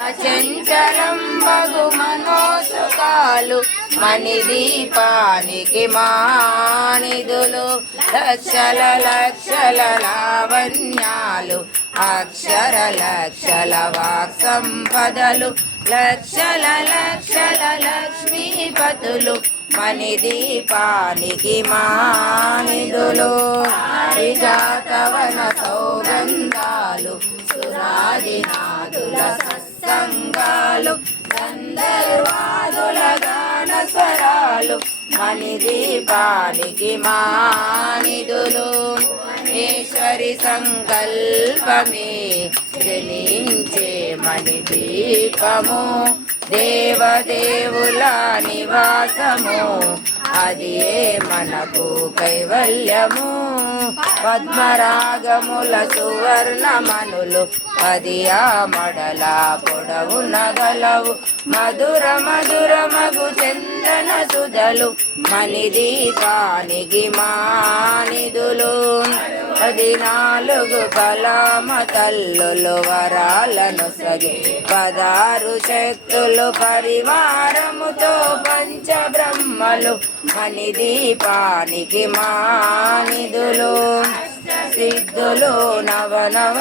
అచంచలం మగు మనోసుకాలు మణిదీపానికి మానిదులు లక్షల లక్షల లావణ్యాలు అక్షర లక్షల వాక్ సంపదలు లక్షల లక్షల లక్ష్మీపతులు మణిదీపానికి మానిదులు హరిజాతవన సౌగంధాలు సురాదినాదుల సత్సంగాలు గంధర్వాదుల గాన స్వరాలు మణిదీపానికి మానిదులు ఈశ్వరి సంకల్పమే జనించే మణిదీపము దేవదేవుల నివాసము అది మనకు కైవల్యము పద్మరాగముల సువర్ణమనులు అది ఆ మడల పొడవున గలవు మధుర మధుర మగు చందన సుధలు మణిదీపానికి మానిదులు 14 కలామ తల్లులు వరాలను సగి 16 శక్తులు పరివారముతో పంచబ్రహ్మలు మణిదీపానికి మానిదులు సిద్ధులు నవనవ